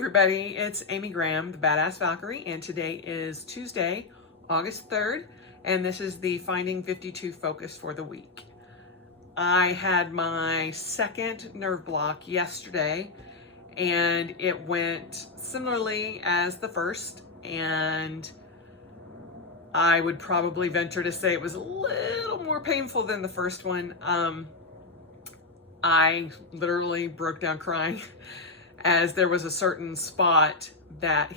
everybody, it's Amy Graham, the Badass Valkyrie, and today is Tuesday, August 3rd, and this is the Finding 52 focus for the week. I had my second nerve block yesterday, and it went similarly as the first, and I would probably venture to say it was a little more painful than the first one. I literally broke down crying as there was a certain spot that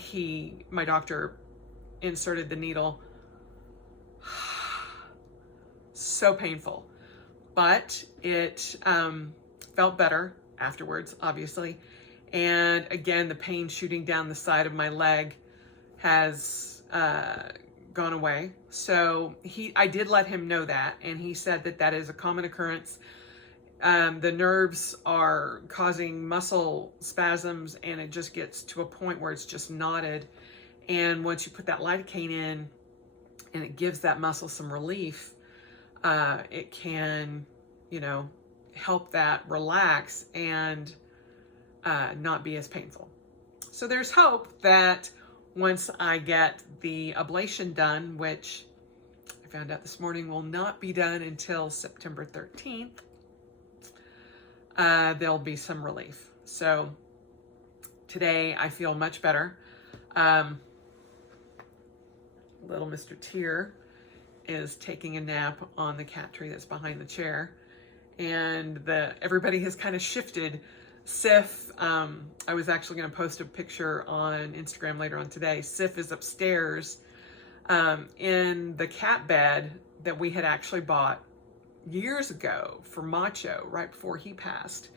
my doctor inserted the needle. So painful, but it felt better afterwards, obviously. And again, the pain shooting down the side of my leg has gone away. So I did let him know that, and he said that that is a common occurrence. The nerves are causing muscle spasms, and it just gets to a point where it's just knotted. And once you put that lidocaine in and it gives that muscle some relief, it can, help that relax and not be as painful. So there's hope that once I get the ablation done, which I found out this morning will not be done until September 13th, there'll be some relief. So today I feel much better. Little Mr. Tear is taking a nap on the cat tree that's behind the chair, and everybody has kind of shifted. Sif, I was actually going to post a picture on Instagram later on today. Sif is upstairs in the cat bed that we had actually bought years ago for Macho, right before he passed.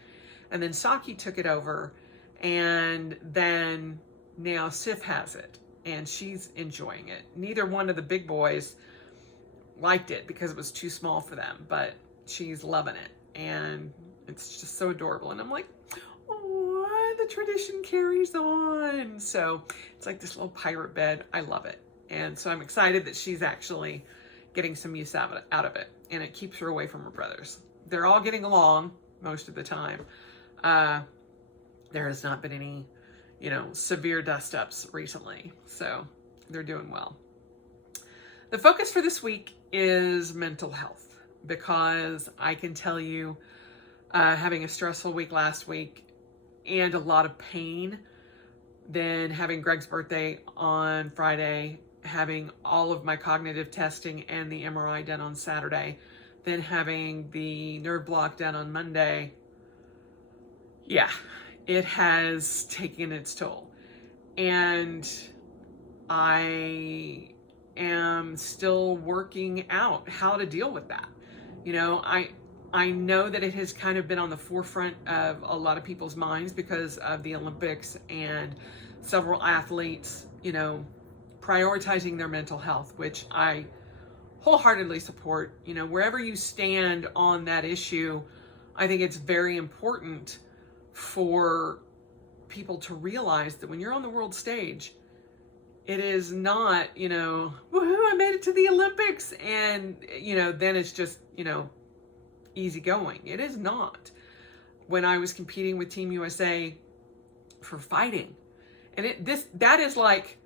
And then Saki took it over, and then now Sif has it, and she's enjoying it. Neither one of the big boys liked it because it was too small for them, but she's loving it, and it's just so adorable. And I'm like, oh, the tradition carries on. So it's like this little pirate bed. I love it. And so I'm excited that she's actually getting some use out of it, and it keeps her away from her brothers. They're all getting along most of the time. There has not been any, severe dust-ups recently, so they're doing well. The focus for this week is mental health, because I can tell you, having a stressful week last week and a lot of pain, then having Greg's birthday on Friday, having all of my cognitive testing and the MRI done on Saturday, then having the nerve block done on Monday. Yeah, it has taken its toll. And I am still working out how to deal with that. I know that it has kind of been on the forefront of a lot of people's minds because of the Olympics and several athletes, prioritizing their mental health, which I wholeheartedly support. Wherever you stand on that issue, I think it's very important for people to realize that when you're on the world stage, it is not, woohoo, I made it to the Olympics, and, then it's just, easy going. It is not. When I was competing with Team USA for fighting, and that is like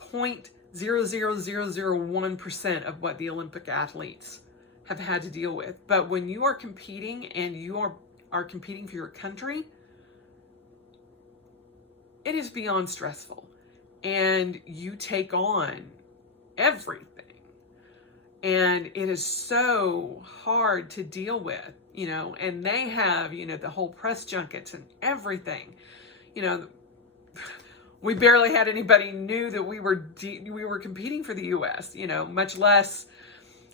0.00001% of what the Olympic athletes have had to deal with. But when you are competing and you are competing for your country, it is beyond stressful. And you take on everything. And it is so hard to deal with, and they have, the whole press junkets and everything. We barely had anybody knew that we were competing for the U.S., much less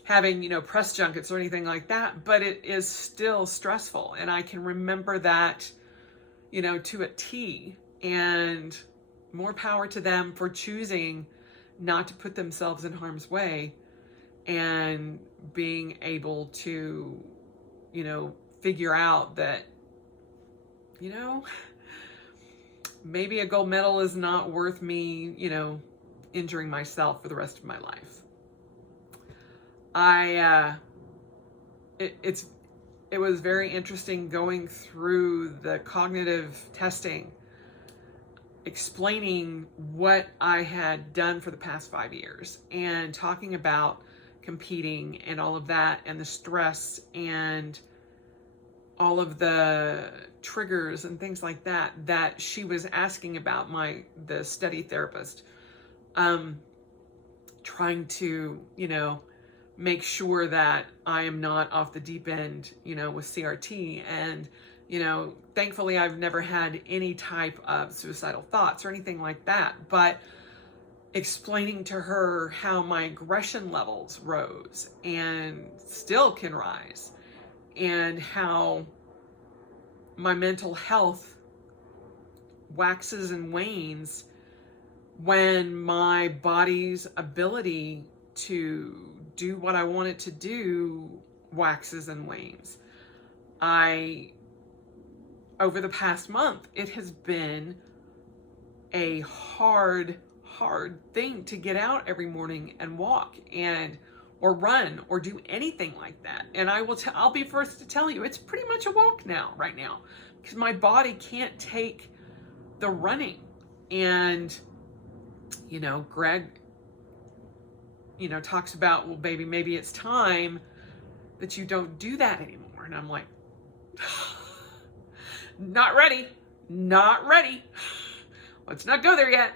having, press junkets or anything like that. But it is still stressful. And I can remember that, to a T. And more power to them for choosing not to put themselves in harm's way and being able to, figure out that, maybe a gold medal is not worth me, injuring myself for the rest of my life. It was very interesting going through the cognitive testing explaining what I had done for the past 5 years and talking about competing and all of that and the stress and all of the triggers and things like that that she was asking about, the study therapist, trying to, make sure that I am not off the deep end, with CRT. And, thankfully I've never had any type of suicidal thoughts or anything like that, but explaining to her how my aggression levels rose and still can rise, and how my mental health waxes and wanes when my body's ability to do what I want it to do waxes and wanes. Over the past month, it has been a hard thing to get out every morning and walk or run or do anything like that. And I'll be first to tell you, it's pretty much a walk right now, because my body can't take the running. And, Greg, talks about, well, baby, maybe it's time that you don't do that anymore. And I'm like, not ready. Let's not go there yet.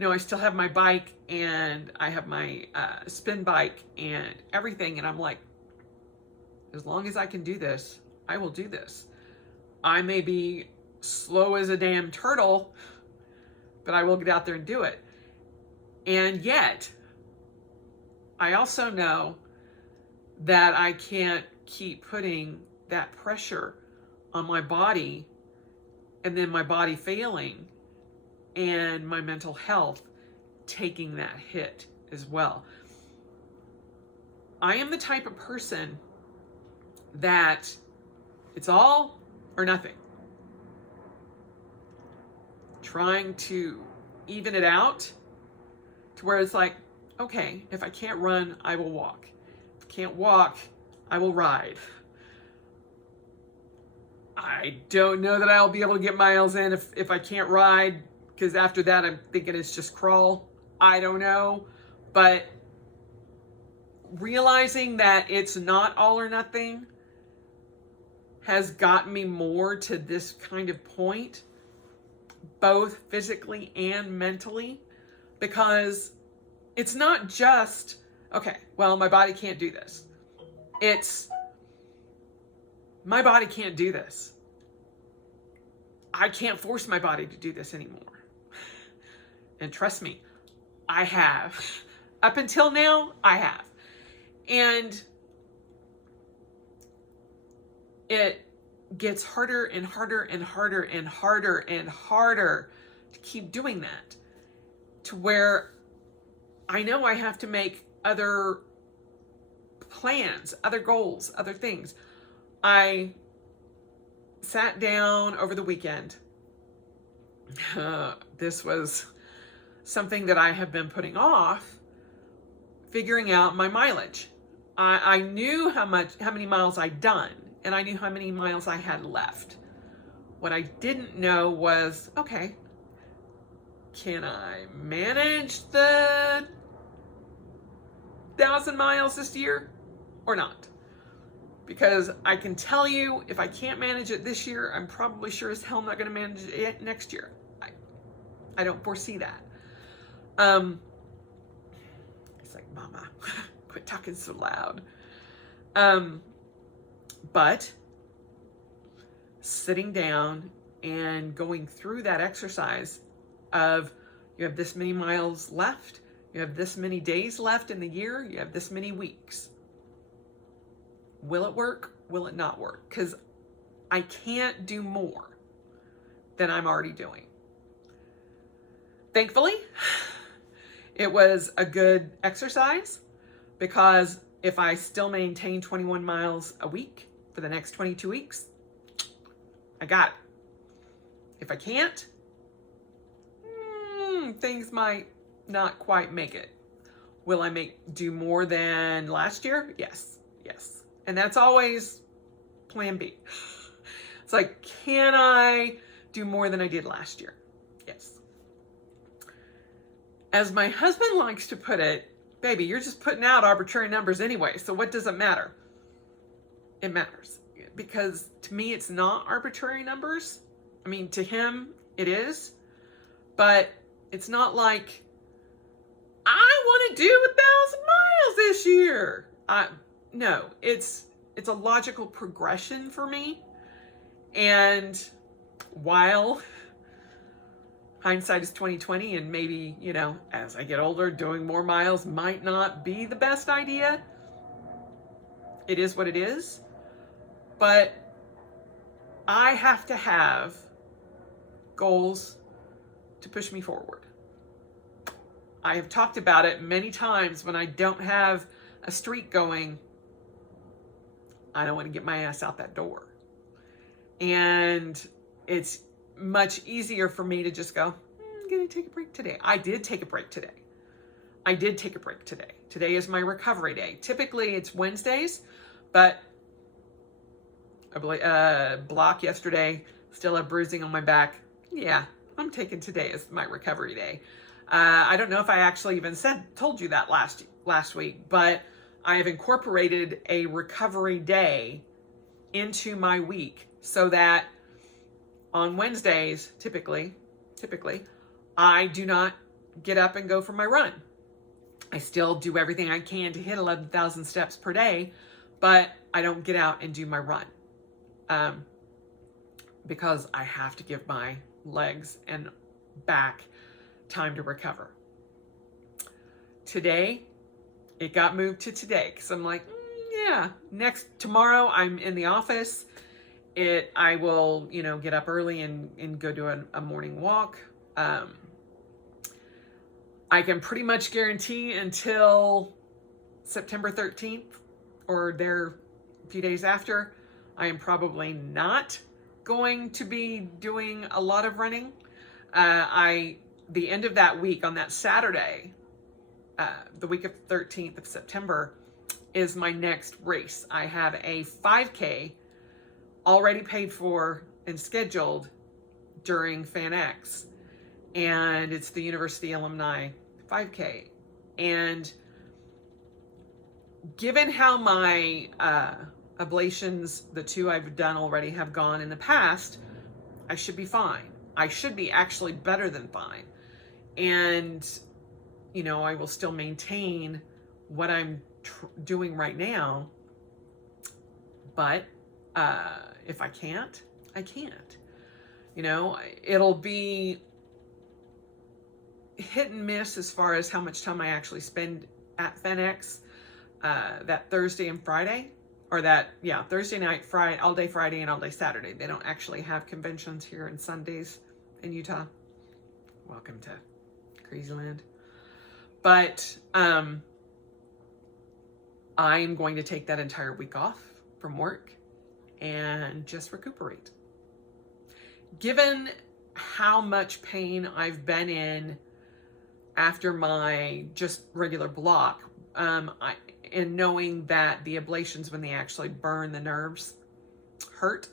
I still have my bike and I have my spin bike and everything. And I'm like, as long as I can do this, I will do this. I may be slow as a damn turtle, but I will get out there and do it. And yet, I also know that I can't keep putting that pressure on my body and then my body failing and my mental health taking that hit as well. I am the type of person that it's all or nothing. Trying to even it out to where it's like, okay, if I can't run, I will walk. If I can't walk, I will ride. I don't know that I'll be able to get miles in if I can't ride, because after that I'm thinking it's just crawl. I don't know. But realizing that it's not all or nothing has gotten me more to this kind of point, both physically and mentally, because it's not just, okay, well, my body can't do this. It's, my body can't do this. I can't force my body to do this anymore. And trust me, I have. Up until now, I have. And it gets harder and harder and harder and harder and harder to keep doing that, to where I know I have to make other plans, other goals, other things. I sat down over the weekend. This was something that I have been putting off, figuring out my mileage. I knew how many miles I'd done, and I knew how many miles I had left. What I didn't know was, okay, can I manage the 1,000 miles this year or not? Because I can tell you, if I can't manage it this year, I'm probably sure as hell not going to manage it next year. I don't foresee that. It's like, Mama, quit talking so loud. But sitting down and going through that exercise of, you have this many miles left, you have this many days left in the year, you have this many weeks. Will it work? Will it not work? Because I can't do more than I'm already doing. Thankfully, it was a good exercise, because if I still maintain 21 miles a week for the next 22 weeks, I got it. If I can't, things might not quite make it. Will I do more than last year? Yes. And that's always plan B. It's like, can I do more than I did last year? Yes. As my husband likes to put it, baby, you're just putting out arbitrary numbers anyway, so what does it matter? It matters. Because to me, it's not arbitrary numbers. I mean, to him, it is. But it's not like, I want to do 1,000 miles this year. No, it's a logical progression for me. And while hindsight is 20/20, and maybe, as I get older, doing more miles might not be the best idea. It is what it is. But I have to have goals to push me forward. I have talked about it many times. When I don't have a streak going, I don't want to get my ass out that door. And it's much easier for me to just go, I'm going to take a break today. I did take a break today. Today is my recovery day. Typically it's Wednesdays, but a block yesterday, still have bruising on my back. Yeah, I'm taking today as my recovery day. I don't know if I actually even told you that last week, but I have incorporated a recovery day into my week so that on Wednesdays, typically, I do not get up and go for my run. I still do everything I can to hit 11,000 steps per day, but I don't get out and do my run. Because I have to give my legs and back time to recover. Today, it got moved to today because I'm like, tomorrow I'm in the office. I will, get up early and go do a morning walk. I can pretty much guarantee until September 13th or there a few days after, I am probably not going to be doing a lot of running. The end of that week, on that Saturday, the week of 13th of September, is my next race. I have a 5K already paid for and scheduled during FanX, and it's the University Alumni 5K. And given how my ablations, the two I've done already, have gone in the past, I should be fine. I should be actually better than fine. And, I will still maintain what I'm doing right now. But if I can't, I can't. It'll be hit and miss as far as how much time I actually spend at FanX that Thursday and Friday. Or Thursday night, Friday, all day Friday and all day Saturday. They don't actually have conventions here on Sundays in Utah. Welcome to Crazy Land. But I'm going to take that entire week off from work and just recuperate. Given how much pain I've been in after my just regular block, and knowing that the ablations, when they actually burn the nerves, hurt,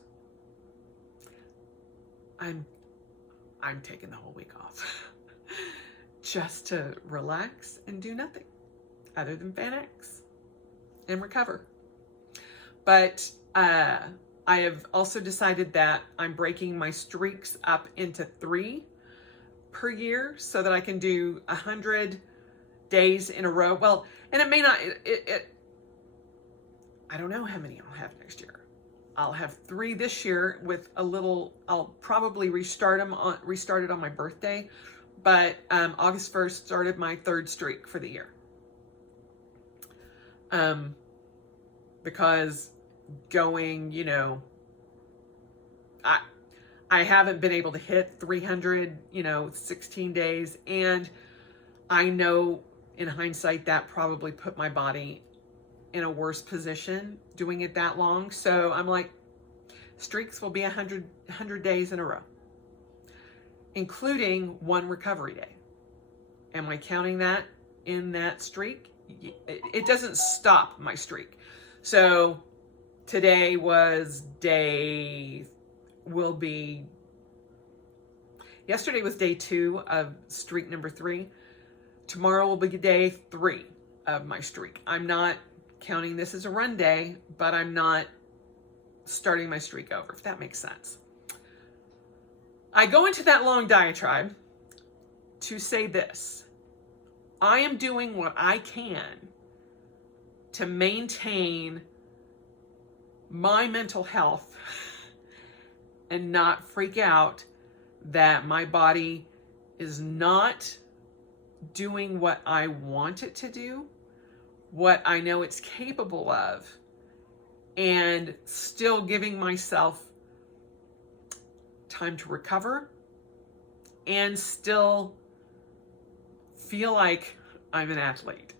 I'm taking the whole week off just to relax and do nothing other than FanX and recover. But I have also decided that I'm breaking my streaks up into 3 per year so that I can do 100 days in a row. Well, and it may not, I don't know how many I'll have next year. I'll have 3 this year with I'll probably restart it on my birthday. But August 1st started my 3rd streak for the year. Because going, I haven't been able to hit 300, 16 days. And I know in hindsight that probably put my body in a worse position doing it that long. So I'm like, streaks will be 100 days in a row, including 1 recovery day. Am I counting that in that streak? It doesn't stop my streak. So today yesterday was day 2 of streak number 3. Tomorrow will be day 3 of my streak. I'm not counting this as a run day, but I'm not starting my streak over, if that makes sense. I go into that long diatribe to say this. I am doing what I can to maintain my mental health and not freak out that my body is not doing what I want it to do, what I know it's capable of, and still giving myself time to recover and still feel like I'm an athlete.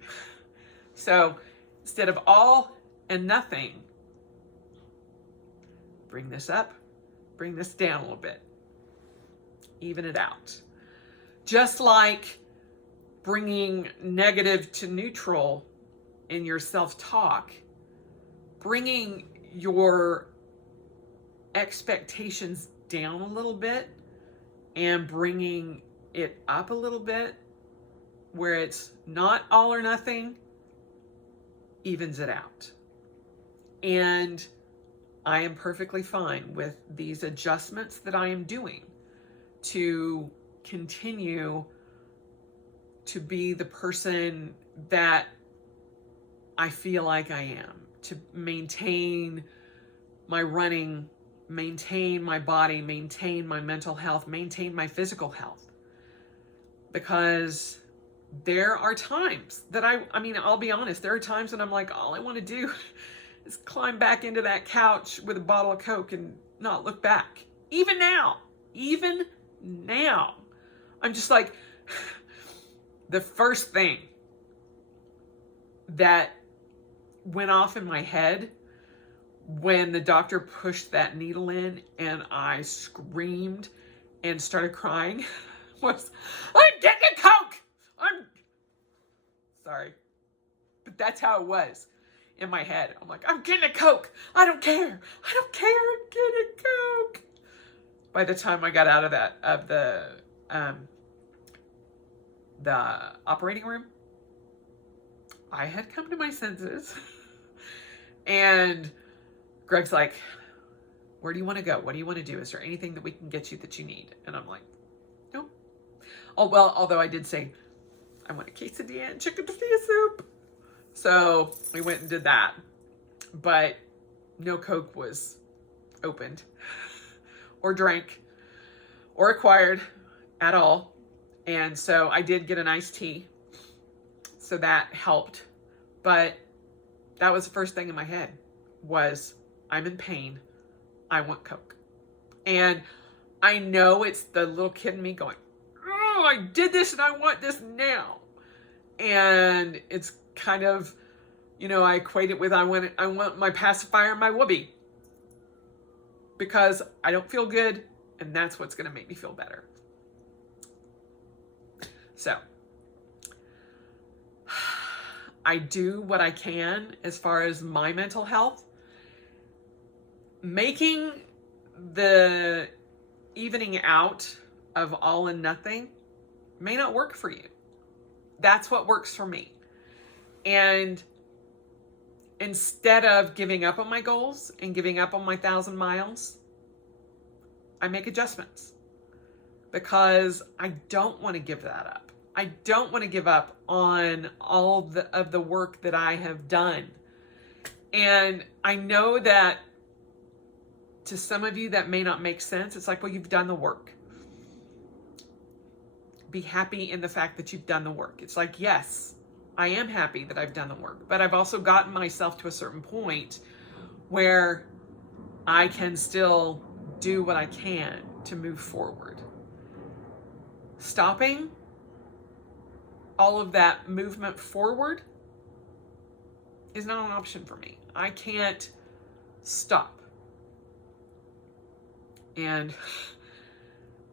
So instead of all and nothing, bring this up, bring this down a little bit, even it out. Just like bringing negative to neutral in your self-talk, bringing your expectations down a little bit and bringing it up a little bit where it's not all or nothing, evens it out. And I am perfectly fine with these adjustments that I am doing to continue to be the person that I feel like I am, to maintain my running, maintain my body, maintain my mental health, maintain my physical health. Because there are times that I'll be honest, there are times when I'm like, all I want to do is climb back into that couch with a bottle of Coke and not look back. Even now, I'm just like, the first thing that went off in my head when the doctor pushed that needle in and I screamed and started crying was, I'm getting a Coke! I'm sorry, but that's how it was in my head. I'm like, I'm getting a Coke. I don't care. I'm getting a Coke. By the time I got out of the operating room, I had come to my senses. And Greg's like, where do you want to go? What do you want to do? Is there anything that we can get you that you need? And I'm like, no. Oh, well, although I did say, I want a quesadilla and chicken tortilla soup. So we went and did that. But no Coke was opened or drank or acquired at all. And so I did get an iced tea. So that helped. But that was the first thing in my head was, I'm in pain. I want Coke. And I know it's the little kid in me going, oh, I did this and I want this now. And it's kind of, I equate it with I want my pacifier and my whoopee. Because I don't feel good, and that's what's going to make me feel better. So, I do what I can as far as my mental health. Making the evening out of all and nothing may not work for you. That's what works for me. And instead of giving up on my goals and giving up on my 1,000 miles, I make adjustments because I don't want to give that up. I don't want to give up on all of the work that I have done. And I know that to some of you that may not make sense. It's like, well, you've done the work. Be happy in the fact that you've done the work. It's like, yes, I am happy that I've done the work, but I've also gotten myself to a certain point where I can still do what I can to move forward. Stopping all of that movement forward is not an option for me. I can't stop. And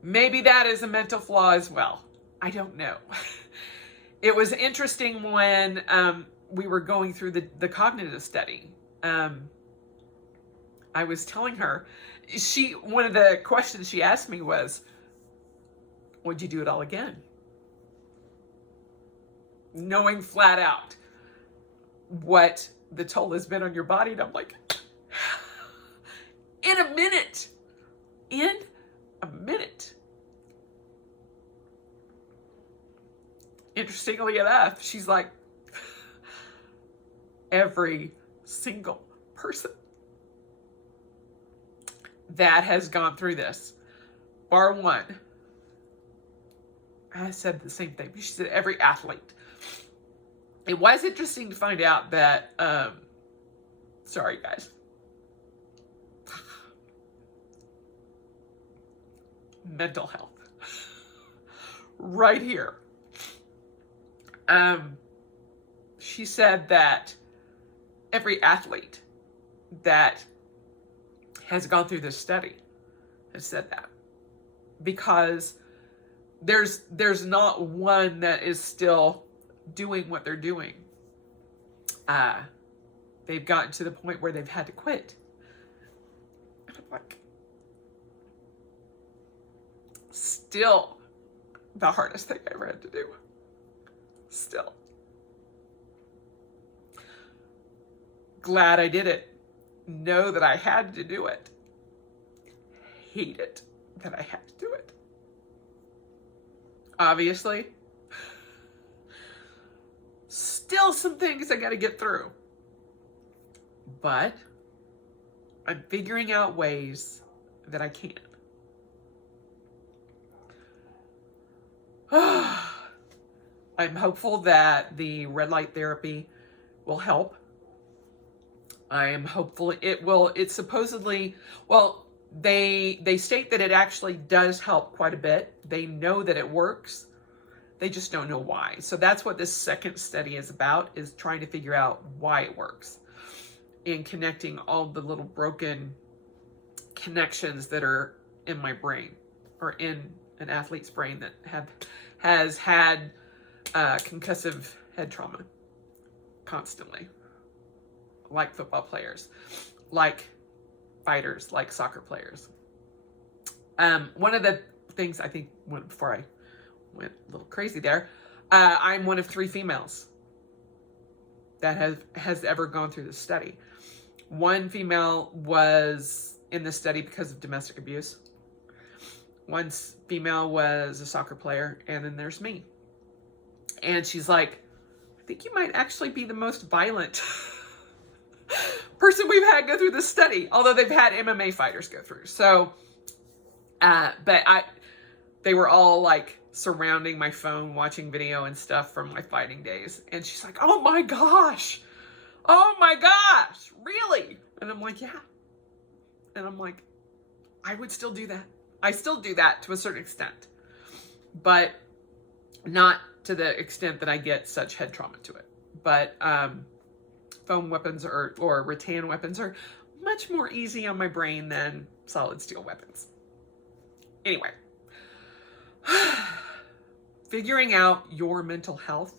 maybe that is a mental flaw as well. I don't know. It was interesting when we were going through the cognitive study. I was telling her, one of the questions she asked me was, would you do it all again? knowing flat out what the toll has been on your body. And I'm like, in a minute. Interestingly enough, she's like, every single person that has gone through this, bar one, I said the same thing. She said every athlete. It was interesting to find out that, sorry guys, mental health, right here. She said that every athlete that has gone through this study has said that, because there's not one that is still doing what they're doing. They've gotten to the point where they've had to quit. And I'm like, still the hardest thing I ever had to do. Still. Glad I did it. Know that I had to do it. Hate it that I had to do it. Obviously. Still some things I got to get through. But I'm figuring out ways that I can. I'm hopeful that the red light therapy will help. I am hopeful it will. It's supposedly, well, they state that it actually does help quite a bit. They know that it works. They just don't know why. So that's what this second study is about, is trying to figure out why it works and connecting all the little broken connections that are in my brain or in an athlete's brain that has had concussive head trauma constantly, like football players, like fighters, like soccer players. One of the things I think, before I went a little crazy there, I'm one of 3 females that has ever gone through this study. One female was in this study because of domestic abuse. One female was a soccer player, and then there's me. And she's like, I think you might actually be the most violent person we've had go through this study, although they've had MMA fighters go through. So, they were all like surrounding my phone, watching video and stuff from my fighting days. And she's like, oh my gosh, really? And I'm like, yeah. And I'm like, I would still do that. I still do that to a certain extent, but not to the extent that I get such head trauma to it. But foam weapons or rattan weapons are much more easy on my brain than solid steel weapons. Anyway, figuring out your mental health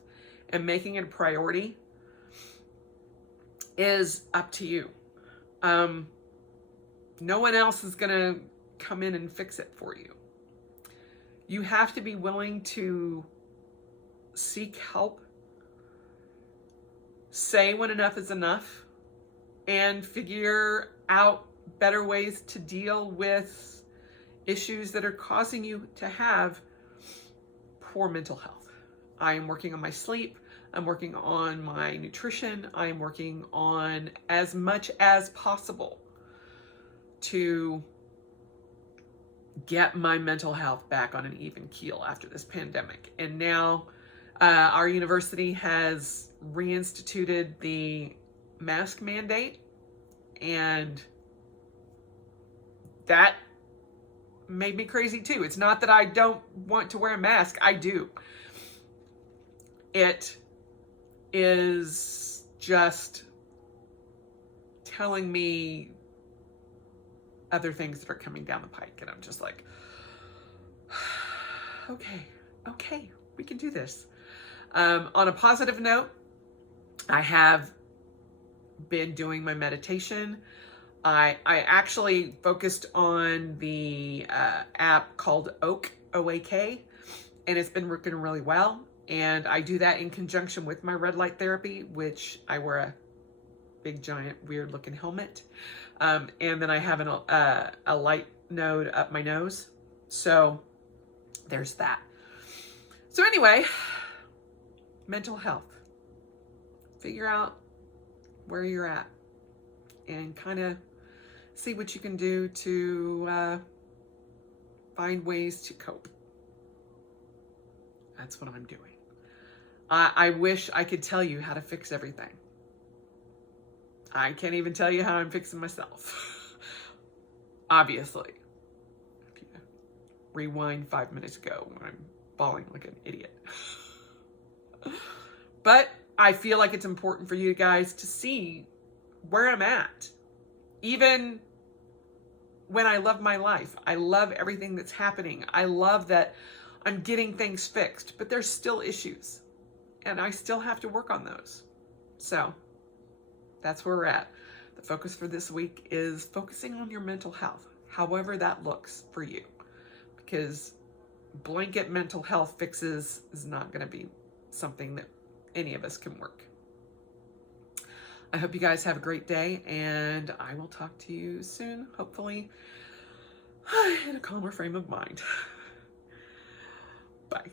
and making it a priority is up to you. No one else is going to come in and fix it for you. You have to be willing to seek help, say when enough is enough, and figure out better ways to deal with issues that are causing you to have poor mental health. I am working on my sleep. I'm working on my nutrition. I'm working on as much as possible to get my mental health back on an even keel after this pandemic. And now our university has reinstituted the mask mandate, and that made me crazy too. It's not that I don't want to wear a mask. I do. It is just telling me other things that are coming down the pike. And I'm just like, okay, we can do this. On a positive note, I have been doing my meditation. I actually focused on the app called Oak, O-A-K, and it's been working really well. And I do that in conjunction with my red light therapy, which I wear a big, giant, weird looking helmet. And then I have a light node up my nose. So there's that. So anyway, mental health. Figure out where you're at and kind of see what you can do to find ways to cope. That's what I'm doing. I wish I could tell you how to fix everything. I can't even tell you how I'm fixing myself. Obviously. If you rewind 5 minutes ago when I'm bawling like an idiot. But I feel like it's important for you guys to see where I'm at. Even when I love my life, I love everything that's happening. I love that I'm getting things fixed, but there's still issues and I still have to work on those. So that's where we're at. The focus for this week is focusing on your mental health, however that looks for you, because blanket mental health fixes is not going to be something that any of us can work. I hope you guys have a great day, and I will talk to you soon, hopefully in a calmer frame of mind. Bye.